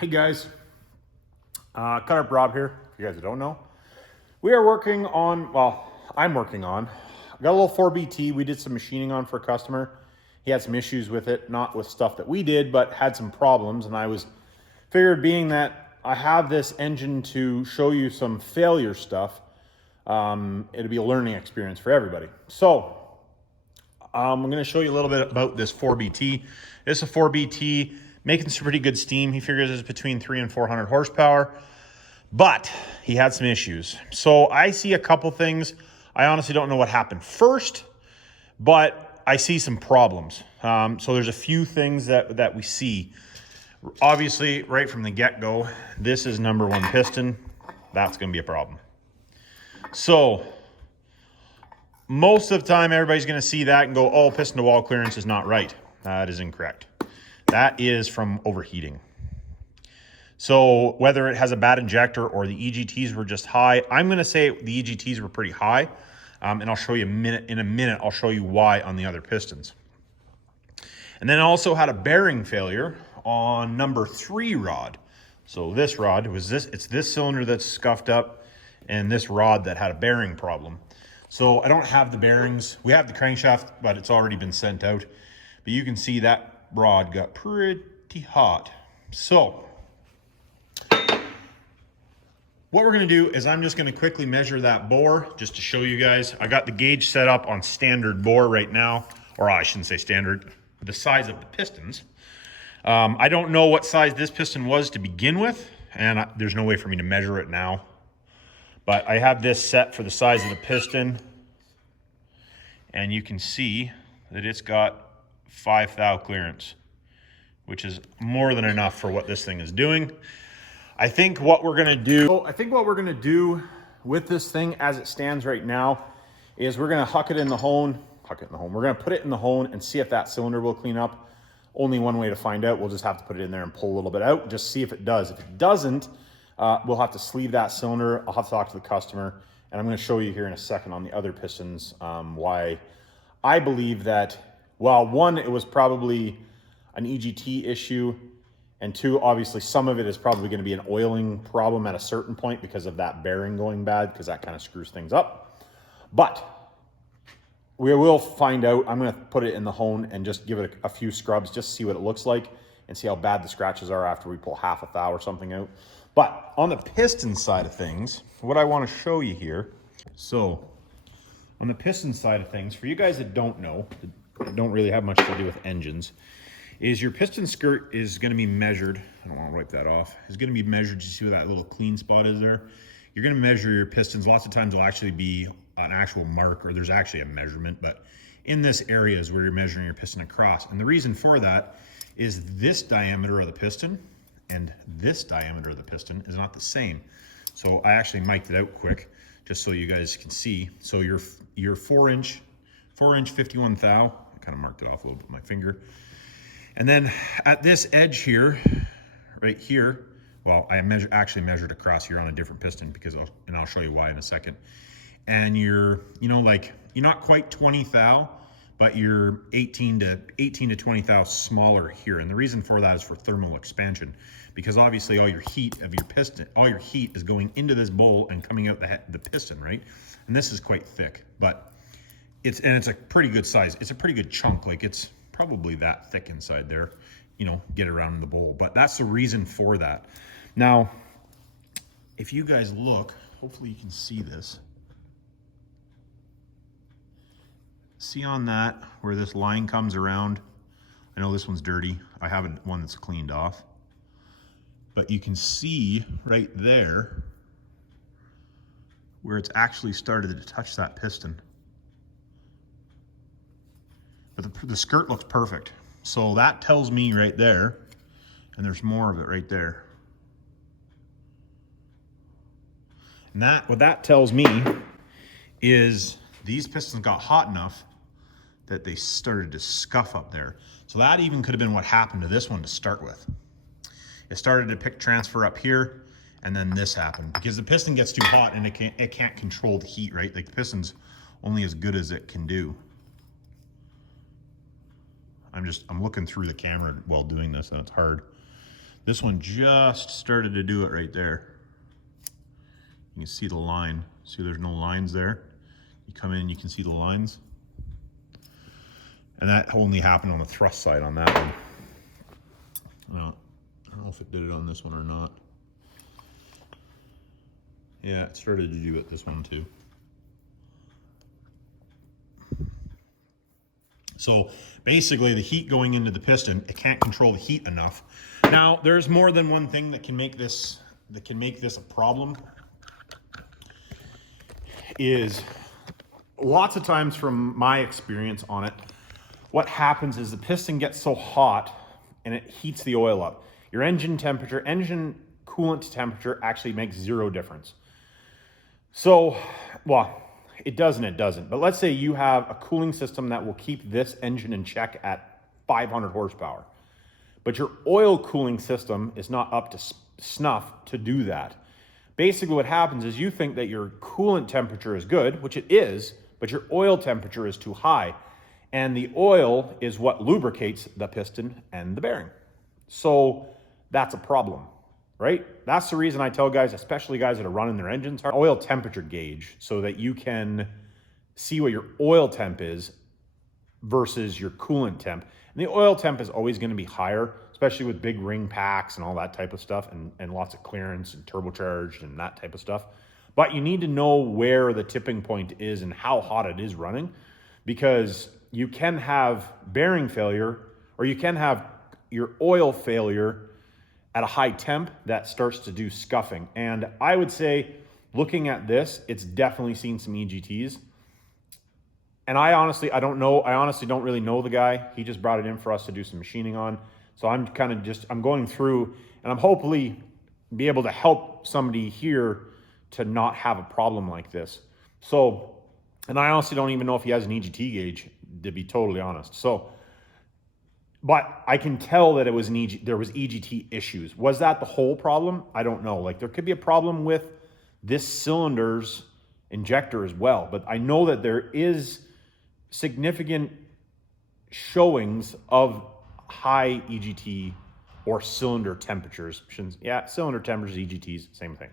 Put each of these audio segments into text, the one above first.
Hey guys, CUTTERUP Rob here, if you guys don't know. We are working on, well, I'm working on, I got a little 4BT we did some machining on for a customer. He had some issues with it, not with stuff that we did, but had some problems, and I was figured being that I have this engine to show you some failure stuff, it'll be a learning experience for everybody. So, I'm going to show you a little bit about this 4BT. This is a 4BT making some pretty good steam. He figures it's between 300 and 400 horsepower, but he had some issues. So I see a couple things. I honestly don't know what happened first, but I see some problems. So there's a few things that we see. Obviously, right from the get-go, this is number one piston. That's going to be a problem. So most of the time, everybody's going to see that and go, oh, piston to wall clearance is not right. That is incorrect. That is from overheating. So whether it has a bad injector or the EGTs were just high, I'm going to say the EGTs were pretty high. And I'll show you in a minute, I'll show you why on the other pistons. And then I also had a bearing failure on number 3 rod. So this rod was it's this cylinder that's scuffed up and this rod that had a bearing problem. So I don't have the bearings. We have the crankshaft, but it's already been sent out. But you can see that rod got pretty hot. So what we're going to do is I'm just going to quickly measure that bore just to show you guys. I got the gauge set up on standard bore right now, or I shouldn't say standard, the size of the pistons. I don't know what size this piston was to begin with, and there's no way for me to measure it now. But I have this set for the size of the piston, and you can see that it's got 5 thou clearance, which is more than enough for what this thing is doing. I think what we're gonna do with this thing as it stands right now is we're gonna huck it in the hone. We're gonna put it in the hone and see if that cylinder will clean up. Only one way to find out. We'll just have to put it in there and pull a little bit out, just see if it does. If it doesn't, we'll have to sleeve that cylinder. I'll have to talk to the customer, and I'm gonna show you here in a second on the other pistons why I believe that, well, one, it was probably an EGT issue, and two, obviously some of it is probably going to be an oiling problem at a certain point because of that bearing going bad, because that kind of screws things up. But we will find out. I'm going to put it in the hone and just give it a few scrubs, just see what it looks like and see how bad the scratches are after we pull half a thou or something out. But on the piston side of things, what I want to show you here, so on the piston side of things, for you guys that don't know, that don't really have much to do with engines, is your piston skirt is going to be measured. I don't want to wipe that off. It's going to be measured. You see where that little clean spot is there? You're going to measure your pistons. Lots of times there'll actually be an actual mark, or there's actually a measurement, but in this area is where you're measuring your piston across. And the reason for that is this diameter of the piston and this diameter of the piston is not the same. So I actually mic'd it out quick just so you guys can see. So your 4-inch 51 thou, I kind of marked it off a little bit with my finger. And then at this edge here, right here, well, I actually measured across here on a different piston because I'll show you why in a second. And you're not quite 20 thou, but you're 18 to 20 thou smaller here. And the reason for that is for thermal expansion, because obviously all your heat of your piston, all your heat is going into this bowl and coming out the piston, right? And this is quite thick, but it's a pretty good size. It's a pretty good chunk. Like, it's probably that thick inside there, get around in the bowl. But that's the reason for that. Now, if you guys look, hopefully you can see this. See on that where this line comes around? I know this one's dirty. I have one that's cleaned off. But you can see right there where it's actually started to touch that piston. But the skirt looks perfect. So that tells me right there, and there's more of it right there. And what that tells me is these pistons got hot enough that they started to scuff up there. So that even could have been what happened to this one to start with. It started to pick transfer up here, and then this happened because the piston gets too hot and it can't control the heat, right? Like, the piston's only as good as it can do. I'm looking through the camera while doing this, and it's hard. This one just started to do it right there. You can see the line. See, there's no lines there. You come in, you can see the lines. And that only happened on the thrust side on that one. No, I don't know if it did it on this one or not. Yeah, it started to do it this one too. So basically the heat going into the piston, it can't control the heat enough. Now there's more than one thing that can make this a problem. Is lots of times from my experience on it, what happens is the piston gets so hot and it heats the oil up. Your engine temperature, engine coolant temperature actually makes zero difference. So, well, it does and it doesn't. But let's say you have a cooling system that will keep this engine in check at 500 horsepower. But your oil cooling system is not up to snuff to do that. Basically what happens is you think that your coolant temperature is good, which it is, but your oil temperature is too high. And the oil is what lubricates the piston and the bearing. So that's a problem, right? That's the reason I tell guys, especially guys that are running their engines, oil temperature gauge so that you can see what your oil temp is versus your coolant temp. And the oil temp is always going to be higher, especially with big ring packs and all that type of stuff, and lots of clearance and turbocharged and that type of stuff. But you need to know where the tipping point is and how hot it is running, because you can have bearing failure, or you can have your oil failure at a high temp that starts to do scuffing. And I would say, looking at this, it's definitely seen some EGTs. And I honestly don't really know the guy. He just brought it in for us to do some machining on. So I'm kind of I'm going through, and I'm hopefully be able to help somebody here to not have a problem like this. So, and I honestly don't even know if he has an EGT gauge, to be totally honest. So, but I can tell that it was there was EGT issues. Was that the whole problem? I don't know. Like, there could be a problem with this cylinder's injector as well. But I know that there is significant showings of high EGT or cylinder temperatures. Yeah, cylinder temperatures, EGTs, same thing.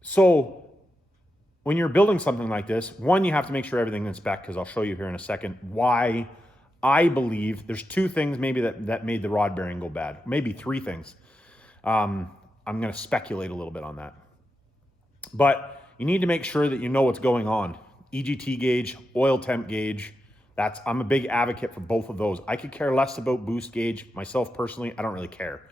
So when you're building something like this, one, you have to make sure everything's in spec, because I'll show you here in a second why I believe there's two things maybe that made the rod bearing go bad. Maybe three things. I'm going to speculate a little bit on that. But you need to make sure that you know what's going on. EGT gauge, oil temp gauge. I'm a big advocate for both of those. I could care less about boost gauge. Myself personally, I don't really care.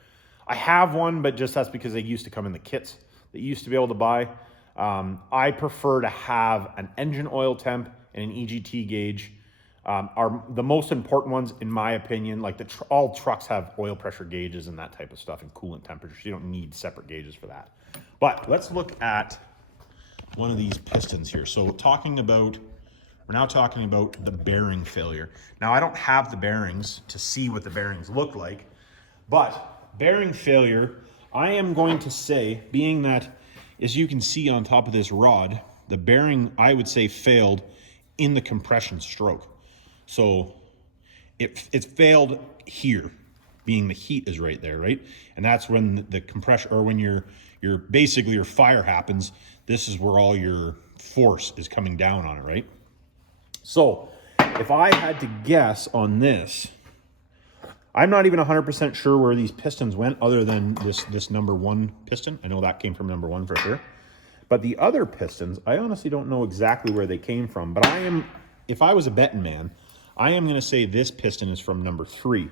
I have one, but just that's because they used to come in the kits that you used to be able to buy. I prefer to have an engine oil temp and an EGT gauge. Are the most important ones, in my opinion. Like all trucks have oil pressure gauges and that type of stuff, and coolant temperatures. You don't need separate gauges for that. But let's look at one of these pistons here. So we're now talking about the bearing failure. Now, I don't have the bearings to see what the bearings look like, but bearing failure, I am going to say, being that, as you can see on top of this rod, the bearing, I would say, failed in the compression stroke. So it failed here, being the heat is right there, right? And that's when the compression, or when your basically your fire happens, this is where all your force is coming down on it, right? So if I had to guess on this, I'm not even 100% sure where these pistons went, other than this number one piston. I know that came from number one for sure. But the other pistons, I honestly don't know exactly where they came from. But if I was a betting man, I am going to say this piston is from number 3,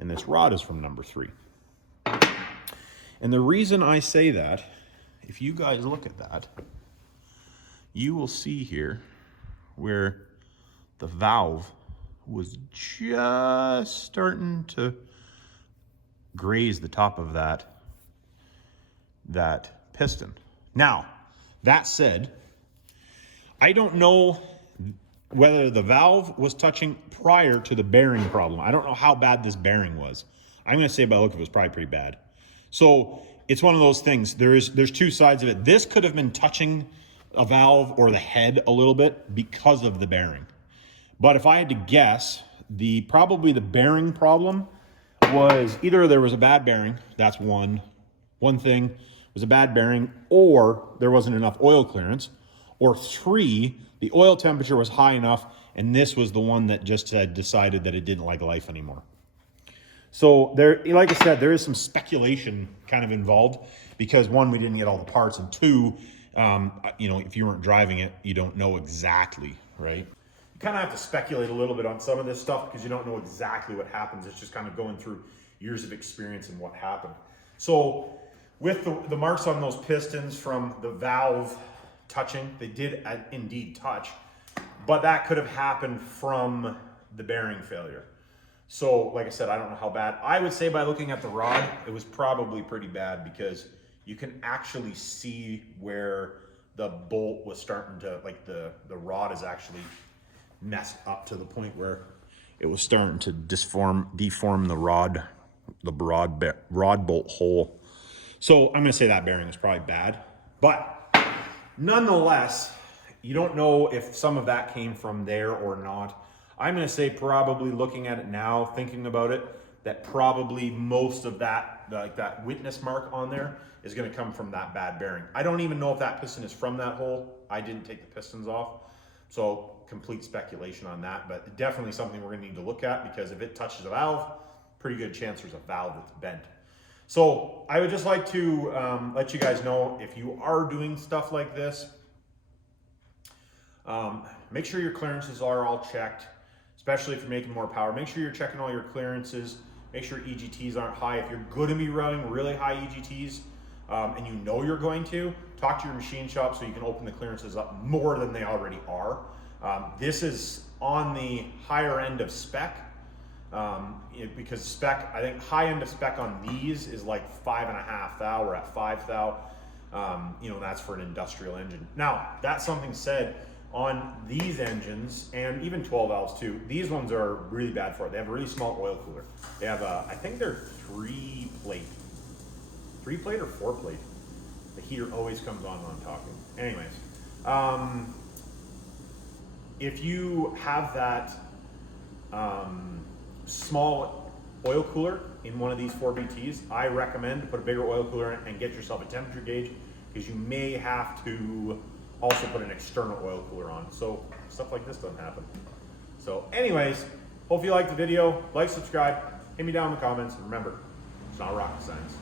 and this rod is from number 3. And the reason I say that, if you guys look at that, you will see here where the valve was just starting to graze the top of that piston. Now, that said, I don't know whether the valve was touching prior to the bearing problem. I don't know how bad this bearing was. I'm going to say by the look of it was probably pretty bad. So it's one of those things. There's two sides of it. This could have been touching a valve or the head a little bit because of the bearing. But if I had to guess, probably the bearing problem, was either there was a bad bearing, that's one thing, was a bad bearing, or there wasn't enough oil clearance, or 3, the oil temperature was high enough, and this was the one that just had decided that it didn't like life anymore. So there, like I said, there is some speculation kind of involved because 1, we didn't get all the parts, and 2, you know, if you weren't driving it, you don't know exactly, right? You kind of have to speculate a little bit on some of this stuff because you don't know exactly what happens. It's just kind of going through years of experience and what happened. So with the marks on those pistons from the valve touching, they did indeed touch, but that could have happened from the bearing failure. So like I said, I don't know how bad. I would say by looking at the rod, it was probably pretty bad because you can actually see where the bolt was starting to, like the rod is actually messed up to the point where it was starting to deform the rod bolt hole. So I'm gonna say that bearing is probably bad, but nonetheless, you don't know if some of that came from there or not. I'm gonna say probably looking at it now, thinking about it, that probably most of that, like that witness mark on there, is gonna come from that bad bearing. I don't even know if that piston is from that hole. I didn't take the pistons off, so complete speculation on that, but definitely something we're gonna need to look at because if it touches a valve, pretty good chance there's a valve that's bent. So I would just like to let you guys know, if you are doing stuff like this, make sure your clearances are all checked, especially if you're making more power. Make sure you're checking all your clearances. Make sure EGTs aren't high. If you're going to be running really high EGTs and you know you're going to, talk to your machine shop so you can open the clearances up more than they already are. This is on the higher end of spec. Because spec, I think high end of spec on these is like 5.5 thou. We're at 5 thou. You know, that's for an industrial engine. Now, that's something said on these engines and even 12 valves too. These ones are really bad for it. They have a really small oil cooler. They have I think they're 3 plate or 4 plate. The heater always comes on when I'm talking. Anyways, if you have that small oil cooler in one of these 4BTs, I recommend to put a bigger oil cooler in and get yourself a temperature gauge because you may have to also put an external oil cooler on. So stuff like this doesn't happen. So anyways, hope you liked the video. Like, subscribe, hit me down in the comments. And remember, it's not rocket science.